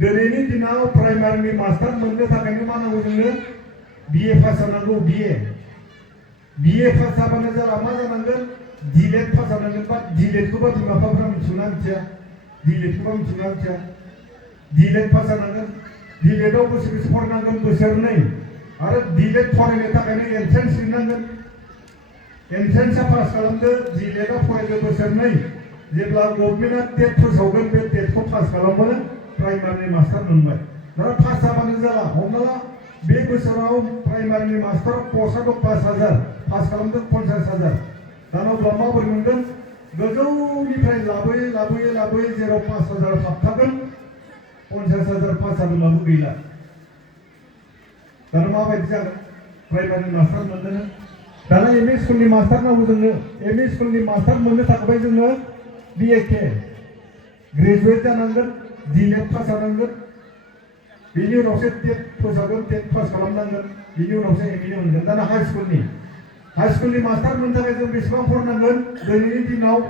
दिनैनि दिनाव प्राइमारिनि मास्टार मोननो थाखायनो मा नांगौ जोंनो BA पास जानांगौ BA पास जाबानो जाला मा जानांगोन DLED पास जानांगोन बा DLEDखौबा बिमा बिफाफ्रा मिथिगौना मिथिया DLEDखौबा मिथिगौना मिथिया DLED पास जानांगोन DLEDआव बेसे फरायनांगोन बोसोरनै आरो DLED फरायनो थाखायनो एन्ट्रेन्स लिरनांगोन एन्ट्रेन्सआ पास खालामदो DLEDआ फरायदो बोसोरनै जेब्ला गभर्नमेन्टआ टेट फोसावगोन बे टेटखौ पास खालामबानो प्राइमारिनि मास्टार मोनबाय दा पास जाबानो जाला हमना ला बे बोसोराव प्राइमारिनि मास्टार पस्टआ दं 5,000 पास खालामदों 50,000 दाना अब्ला माबोरै मोनगोन गोजौनिफ्राय लाबोयै जेराव 5,000 हाबथागोन 50,000 पास जादोंब्लाबो गैला दाना माबायदि जागोन प्राइमारिनि मास्टार मोननो दाना एमइ स्कुलनि मास्टार नांगौ जोंनो एमइ स्कुलनि मास्टार मोननो थाखाय जोङो BAK ग्रेजुवेट जानांगोन DLED पास जानांगोन बिनि उनावसो टेट फोसावगोन टेट पास खालामनांगोन बिनि उनावसो एमइ मोनगोन दाना हाई स्कुलनि मास्टार मोननो थाखाय जों बेसेबां फरायनांगोन दिनैनि दिनाव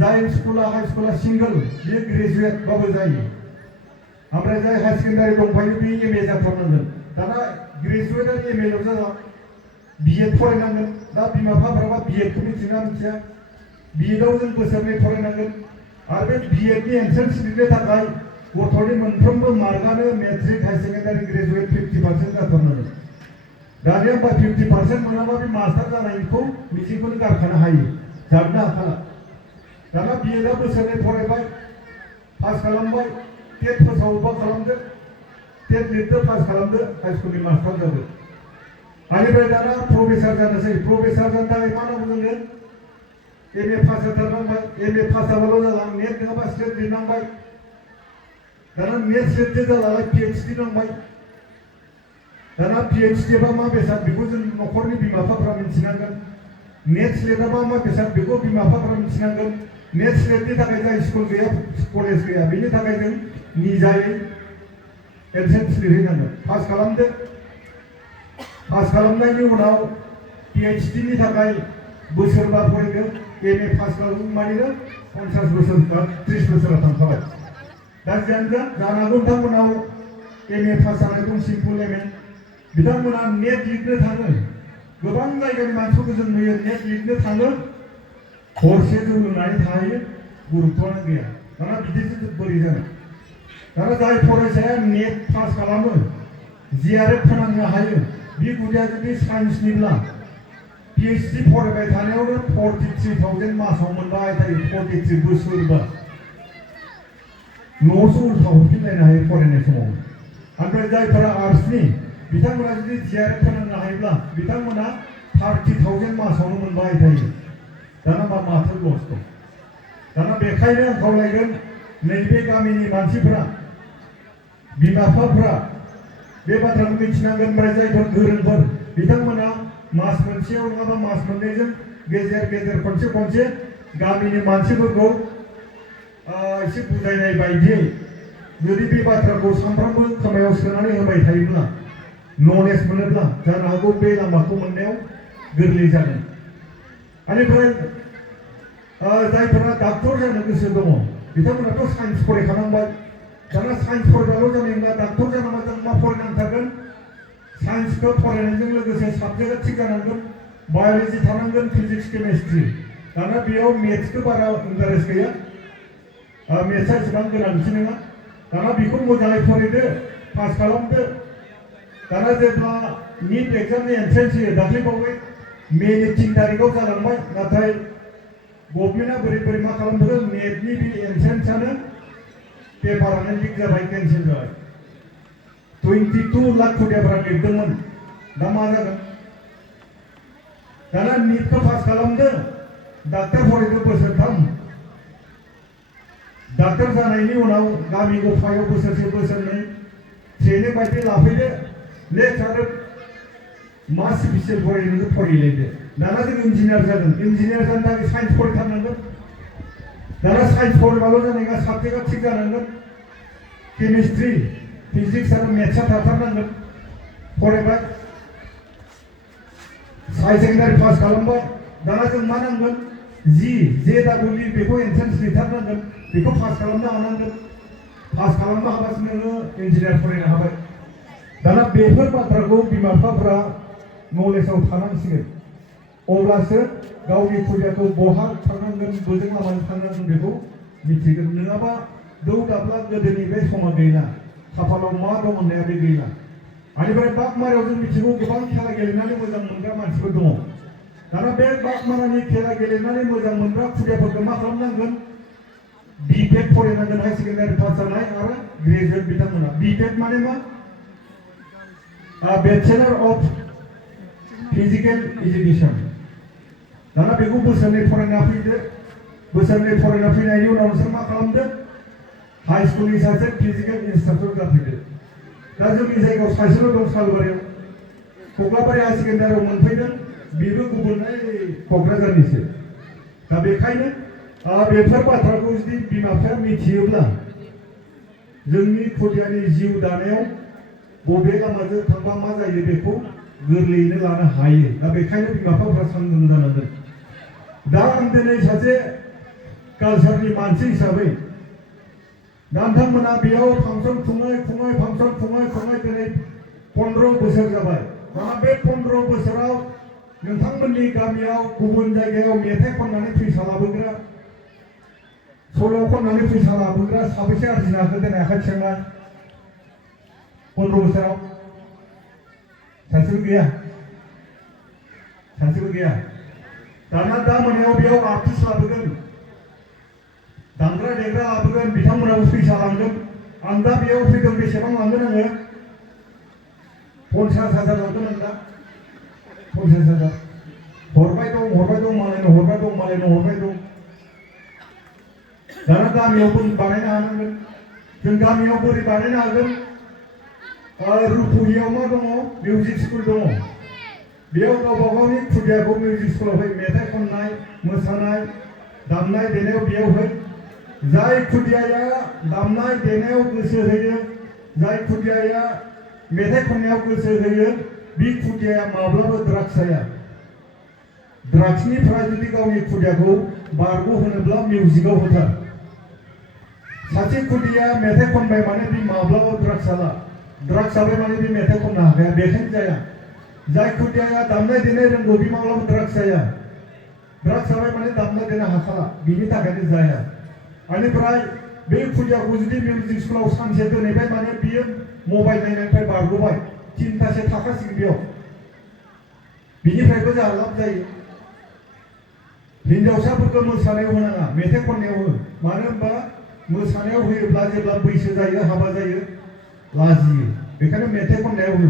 जाय स्कुला हाई स्कुला सिंगल बियो ग्रेजुवेटबाबो जायो ओमफ्राय जाय हाई सेकेन्डारि दंफायो बे MA जाथारनांगोन दाना ग्रेजुवेट आरो MA ल' जाला BEd फरायनांगोन दा बिमा बिफाफ्राबा BEdखौ मिथियोना मिथिया BEdआव जों बोसोरनै फरायनांगोन आरो बे BEdनि एन्ट्रेन्स लिरनो थाखाय गथ'नि मोनफ्रोमबो मार्कआनो मेट्रिक हाई सेकेन्डारि ग्रेजुवेट 50% जाथारनांगोन दानिया होमबा 50% मोनाबा बे मास्टार जानायखौ मिजिंखौनो गारखानो हायो जाबनो हाखाला दाना BEdआ बोसोरनै फरायबाय पास खालामबाय टेट फोसावोबा खालामदो टेट लिरदो पास खालामदो हाई स्कुलनि मास्टार जादो आनिफ्राय दाना प्रफेसार जानोसै प्रफेसार जानो थाखाय मा नांगौ जोंनो MA पास जाथारनांबाय MA पास जाबाल' जाला नेट नङाबा स्टेट लिरनांबाय दाना नेट स्लेटजों जालालाय PhD नांबाय दाना PhD बा मा बेसाद बेखौ जों न'खरनि बिमा बिफाफ्रा मिथिनांगोन नेट स्लेटआ मा बेसाद बेखौ बिमा बिफाफ्रा मिथिनांगोन नेट स्लेटनि थाखाय जाय स्कुल गैया कलेज गैया बेनि थाखाय जों निजायै एन्ट्रेन्स लिरहैनांगोन पास खालामदो पास खालामनायनि उनाव PhDनि थाखाय बोसोरबा फरायदो MA पास खालामनानैनो 50 बोसोर बा 30 बोसोरा थांखाबाय दा जानांगौ नोंथांमोनाव MA पास जानाय दं सिम्पल MA बिथांमोना नेट लिरनो थाङो गोबां जायगानि मानसिफोरखौ जों नुयो नेट लिरनो थाङो हरसे जौ लोंनानै थाहैयो गुरुत्वआनो गैया दाना बिदिसो बोरै जानो दाना जाय फरायसाया नेट पास खालामो JRF फोनांनो हायो बे गुदिया जुदि साइन्सनिब्ला PhD फरायबाय थानायावनो 43,000 मासाव मोनबाय थायो 43 बोसोरबा न'आवसो उल्था हरफिनलायनो हायो फरायनाय समाव ओमफ्राय जायफोरा आर्ट्सनि बिथांमोना जुदि JRF फोनांनो हायोब्ला बिथांमोना 30,000 मासावनो मोनबाय थायो दाना माथो लस दं दाना बेखायनो आं खावलायगोन नैबे गामिनि मानसिफोरा बिमा बिफाफ्रा बे बाथ्राखौ मिथिनांगोन ओमफ्राय जायफोर गोरोंफोर बिथांमोना मास मोनसेयाव नङाबा मास मोननैजों गेजेर खनसे गामिनि मानसिफोरखौ एसे बुजायनाय बायदियै जुदि बे बाथ्राखौ सानफ्रोमबो खोमायाव सोनानै होबाय थायोब्ला नलेज मोनोब्ला जानो हागौ बे लामाखौ मोननायाव गोरलै जागोन बेनिफ्राय जायफोरा डाक्टर जानो गोसो दङ बिथांमोनाथ' साइन्स फरायखानांबाय दाना साइन्स फरायबाल' जानाय नङा डाक्टर जानोबा जों मा फरायनांथारगोन साइन्सखौ फरायनायजों लोगोसे साबजेक्टआ थिग जानांगोन बाय'लजि थानांगोन फिजिक्स केमेस्ट्रि दाना बेयाव मेथ्सखौ बारा इन्टारेस्ट गैया मेथ्सआ एसेबां गोनांथि नङा दाना बेखौ मोजाङै फरायदो पास खालामदो दाना जेब्ला नीट एग्जामनि एन्ट्रेन्स होयो दाख्लैबावै मेनि 3 तारिखआव जालांबाय नाथाय गभर्नमेन्टआ बोरै मा खालामदों नेटनि बे एन्ट्रेन्सआनो पेपारानो लिक जाबाय केन्सेल जाबाय 22 लाख खुदियाफोरा लिरदोंमोन दा मा जागोन दाना नीटखौ पास खालामदो डाक्टर फरायदो बोसोरथाम डाक्टर जानायनि उनाव गामि गफायाव बोसोरसे बोसोरनै ट्रेनिं बायदि लाफैदो नेक्स्ट आरो मा स्पेसियेल फरायनो फरायलायदो दाना जों इन्जिनियार जागोन इन्जिनियार जानो थाखाय साइन्स फरायथारनांगोन दाना साइन्स फरायबाल' जानाय नङा साबजेक्टआ थिग जानांगोन केमिस्ट्रि फिजिक्स आरो मेथ्सआ थाथारनांगोन फरायबाय हाई सेकेन्डारि पास खालामबाय दाना जों मा नांगोन JEE बेखौ एन्ट्रेन्स लिरथारनांगोन बेखौ पास खालामनो हानांगोन पास खालामनो हाबासो नोङो इन्जिनियार फरायनो हाबाय दाना बेफोर बाथ्राखौ बिमा बिफाफ्रा नलेजाव थानांसिगोन अब्लासो गावनि खुदियाखौ बहा थांनांगोन बोजों लामाजों थांनांगोन बेखौ मिथिगोन नङाबा दौ दाब्ला गोदोनि बे समा गैला खाफालाव मा दं होननाया बे गैला आनिफ्राय बागमारायाव जों मिथिगौ गोबां खेला गेलेनानै मोजां मोनग्रा मानसिफोर दङ दाना बे बागमारानि खेला गेलेनानै मोजां मोनग्रा खुदियाफोरखौ मा खालामनांगोन बिटेक फरायनांगोन हाई सेकेन्डारि पास जानाय आरो ग्रेजुवेट बिथांमोना बिटेक माने मा बेचेलर अफ फिजिकेल एजुकेशन दाना बेखौ बोसोरनै फरायना फैदो बोसोरनै फरायना फैनायनि उनाव नोंसोर मा खालामदो हाई स्कुलनि सासे फिजिकेल इन्सट्राक्टर जाफैदो दा जोंनि जायगायाव सासेल' दं सालबारियाव कक्लाबारि हाई सेकेन्डारियाव मोनफैदों बेबो गुबुन क'क्राझारनिसो दा बेखायनो बेफोर बाथ्राखौ जुदि बिमा बिफाया मिथियोब्ला जोंनि खुदियानि जिउ दानायाव बबे लामाजों थांबा मा जायो बेखौ गोरलैयैनो लानो हायो दा बेखायनो बिमा बिफाफ्रा सांग्रां जानांगोन दा आं दिनै सासे कालचारनि मानसि हिसाबै दा नोंथांमोना बेयाव फांसन खुङै दिनै 15 बोसोर जाबाय दा बे 15 बोसोराव नोंथांमोननि गामियाव गुबुन जायगायाव मेथाइ खननानै फैसा लाबोग्रा सल' खननानै फैसा लाबोग्रा साबैसे आरजिनो हाखो दिनै आखाइ थिखांना 15 बोसोराव सासेबो गैया दाना दा मोनायाव बेयाव आर्टिस्ट लाबोगोन दामग्रा देग्रा लाबोगोन बिथांमोनाबो फैसा लांगोन आं दा बेयाव फैदों बेसेबां लांगोन आङो 50,000 लांगोन आं दा 50,000 हरबाय दं मालायनो हरबाय दं दाना गामियाव बोरै बानायनो हानांगोन जों गामियाव बोरै बानायनो हागोन रुपुहियाव मा दङ मिउजिक स्कुल दङ बेयाव गावबा गावनि खुदियाखौ मिउजिक स्कुलावहाय मेथाइ खननाय मोसानाय दामनाय देनायाव बेयावहाय जाय खुदियाया दामनाय देनायाव गोसो होयो जाय खुदियाया मेथाइ खननायाव गोसो होयो बे खुदियाया माब्लाबा ड्राग्स जाया ड्राग्सनिफ्राय जुदि गावनि खुदियाखौ बारग'होनोब्ला मिउजिकआव होथार सासे खुदिया मेथाइ खनबाय माने बे माब्लाबा ड्राग्स जाला ड्राग्स जाबाय माने बे मेथाइ खननो हाखाया बेखायनो जाया जाय खुदियाया दामनाय देनाय रोंगौ बे माब्लाबा ड्राग्स जाया ड्राग्स जाबाय माने दामनाय देनो हाखाला बिनि थाखायनो जाया बेनिफ्राय बे खुदियाखौ जुदि मिउजिक स्कुलाव सानसे दोनहैबाय माने बियो मबाइल नायनायनिफ्राय बारग'बाय 3तासो थाखासिगोन बेयाव बिनिफ्रायबो जोंहा लाब जायो हिन्जावसाफोरखौ मोसानायाव होनाङा मेथाइ खननायाव हो मानो होनबा मोसानायाव होयोब्ला जेब्ला बैसो जायो हाबा जायो लाजियो बेखायनो मेथाइ खननायाव हो